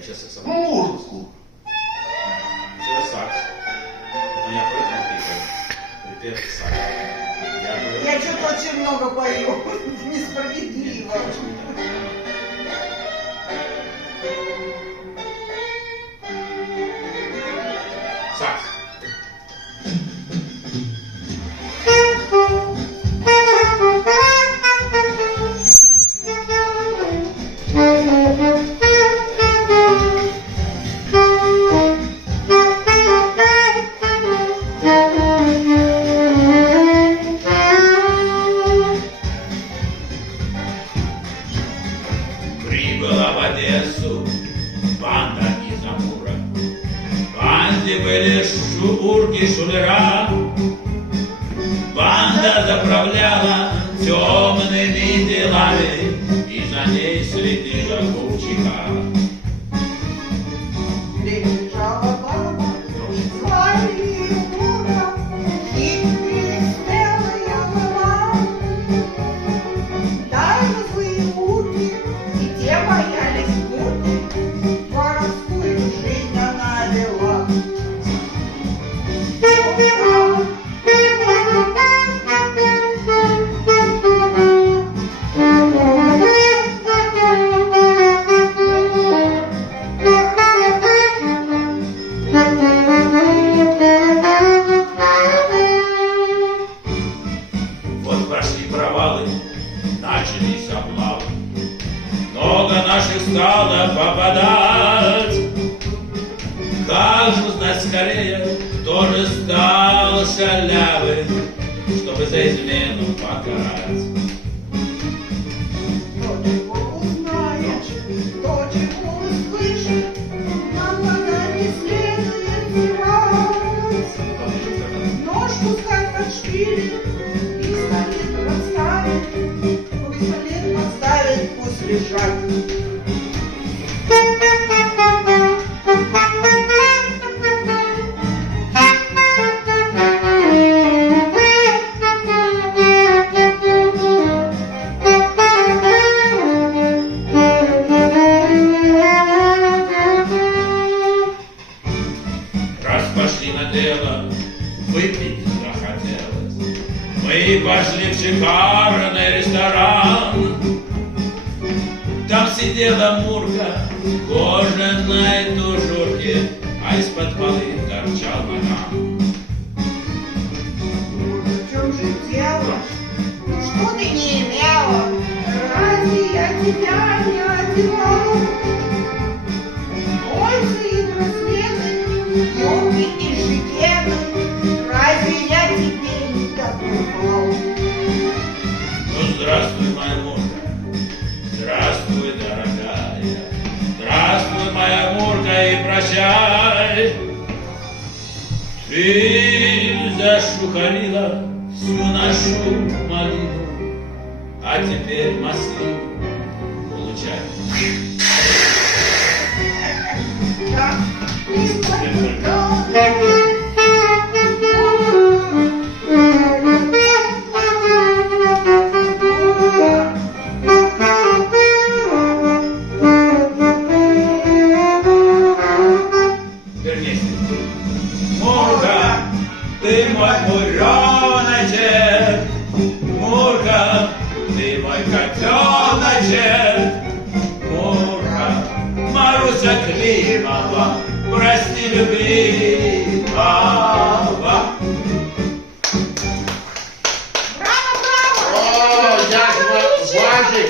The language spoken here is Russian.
Я сейчас сам. Мурку. Все сакс. Это я поэтому тыкаю. Припев сакс. Я что-то очень много пою. Несправедливо. Сакс. Прибыла в Одессу банда из Амура. В банде были шубурки, шулера. Банда заправляла темными делами, и за ней следила Купчика. Лежала баба, звали Мура, хитрая, смелая была. Даже злые руки, и те боялись муки, воровскую жизнь она вела. Вот прошли провалы, начались облавы. Много наших стало попадать. Как же узнать скорее, кто же стал шалявый, чтобы за измену покарать? Кто чего узнает, кто чего услышит, нам пока не следует зевать. Нож пускай под шпиль, пистолет подставит, пусть лежат. Раз пошли на дело, выпить захотелось. Мы пошли в шикарный ресторан. Там сидела Мурка в кожаной тужурке, а из-под полы торчал наган. В чем же дело? Что ты не имела? Разве я тебя не одевала? Кольца и браслеты, юбки и жакеты, разве я тебе не добывала? Ну, здравствуй, моя Мурка, здравствуй, дорогая, здравствуй, моя Мурка, и прощай. Ты зашухарила всю нашу малину, а теперь мосты получай. Да, Вернись. Мурка, ты мой буреночек, Мурка, ты мой котеночек, Мурка, Маруся Климова, прости, любимого. О, як Вадик